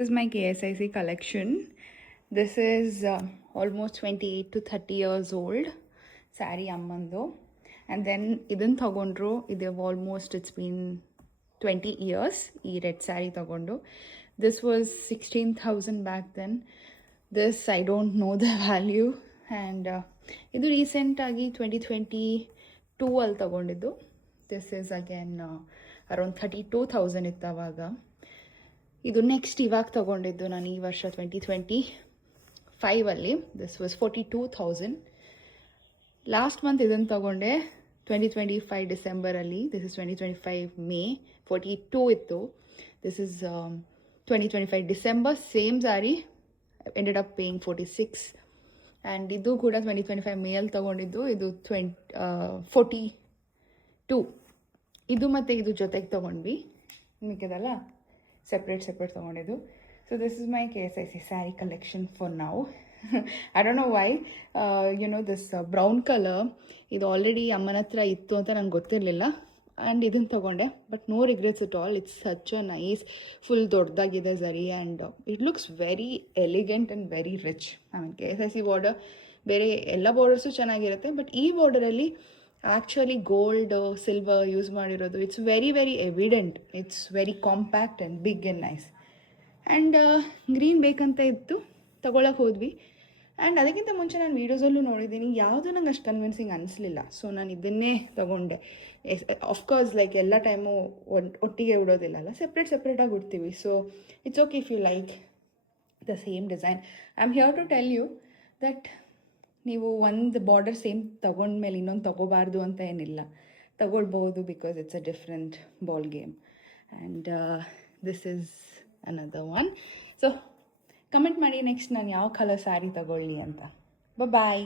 This is my KSIC collection. This is almost 28 to 30 years old saree ammandu. And then idin tagondru idu almost it's been 20 years ee red saree tagondo. This was 16,000 back then. This I don't know the value, and idu recent agi 2022 ಅಲ್ಲಿ ತಗೊಂಡಿದ್ದು. This is again around 32,000 ಇತ್ತು ಅವಾಗ. ಇದು next ಇವಾಗ ತಗೊಂಡಿದ್ದು ನಾನು ಈ ವರ್ಷ 2025 ದಿಸ್ ವಾಸ್ 42,000. ಲಾಸ್ಟ್ ಮಂತ್ ಇದನ್ನು ತಗೊಂಡೆ 2025 ಡಿಸೆಂಬರಲ್ಲಿ. ದಿಸ್ ಇಸ್ 2025 ಮೇ, 42 ಇತ್ತು. This is 2025 December, same sorry, ended up paying 46. And ಇದು ಕೂಡ 2025 ಮೇಯಲ್ಲಿ ತಗೊಂಡಿದ್ದು. ಇದು 42. ಇದು ಮತ್ತು ಇದು ಜೊತೆಗೆ ತೊಗೊಂಡ್ವಿ, ಮಿಕ್ಕಿದಲ್ಲ separate ತೊಗೊಂಡಿದ್ದು. So this is my KSIC sari collection for now. I don't know why this brown colour ಇದು ಆಲ್ರೆಡಿ ಅಮ್ಮನ ಹತ್ರ ಇತ್ತು ಅಂತ ನಂಗೆ ಗೊತ್ತಿರಲಿಲ್ಲ. ಆ್ಯಂಡ್ ಇದನ್ನು ತೊಗೊಂಡೆ, but no regrets at all. It's such a nice, full ದೊಡ್ಡದಾಗಿದೆ zari, and it looks very elegant and very rich. I mean KSIC border ಬೇರೆ ಎಲ್ಲ ಬಾರ್ಡರ್ಸು ಚೆನ್ನಾಗಿರುತ್ತೆ, ಬಟ್ ಈ ಬಾರ್ಡರಲ್ಲಿ ಆ್ಯಕ್ಚುಲಿ ಗೋಲ್ಡ್ ಸಿಲ್ವರ್ ಯೂಸ್ ಮಾಡಿರೋದು. It's very very evident. It's very compact and big and nice. And green ಬೇಕಂತ ಇತ್ತು, ತಗೊಳಕ್ಕೆ ಹೋದ್ವಿ. ಆ್ಯಂಡ್ ಅದಕ್ಕಿಂತ ಮುಂಚೆ ನಾನು ವೀಡಿಯೋಸಲ್ಲೂ ನೋಡಿದ್ದೀನಿ, ಯಾವುದೂ ನಂಗೆ ಅಷ್ಟು ಕನ್ವಿನ್ಸಿಂಗ್ ಅನಿಸ್ಲಿಲ್ಲ. ಸೊ ನಾನು ಇದನ್ನೇ ತೊಗೊಂಡೆ. ಆಫ್ಕೋರ್ಸ್ ಲೈಕ್ ಎಲ್ಲ ಟೈಮು ಒಟ್ಟಿಗೆ ಉಡೋದಿಲ್ಲಲ್ಲ, ಸೆಪ್ರೇಟಾಗಿ ಉಡ್ತೀವಿ. So it's okay if you like the same design. I am here to tell you that ನೀವು ಒಂದು ಬಾರ್ಡರ್ ಸೇಮ್ ತೊಗೊಂಡ್ಮೇಲೆ ಇನ್ನೊಂದು ತೊಗೋಬಾರ್ದು ಅಂತ ಏನಿಲ್ಲ, ತಗೊಳ್ಬೋದು, because it's a different ball game. And this is another one. So comment ಮಾಡಿ next ನಾನು ಯಾವ colour sari ತಗೊಳ್ಳಿ ಅಂತ. ಬಾಯ್.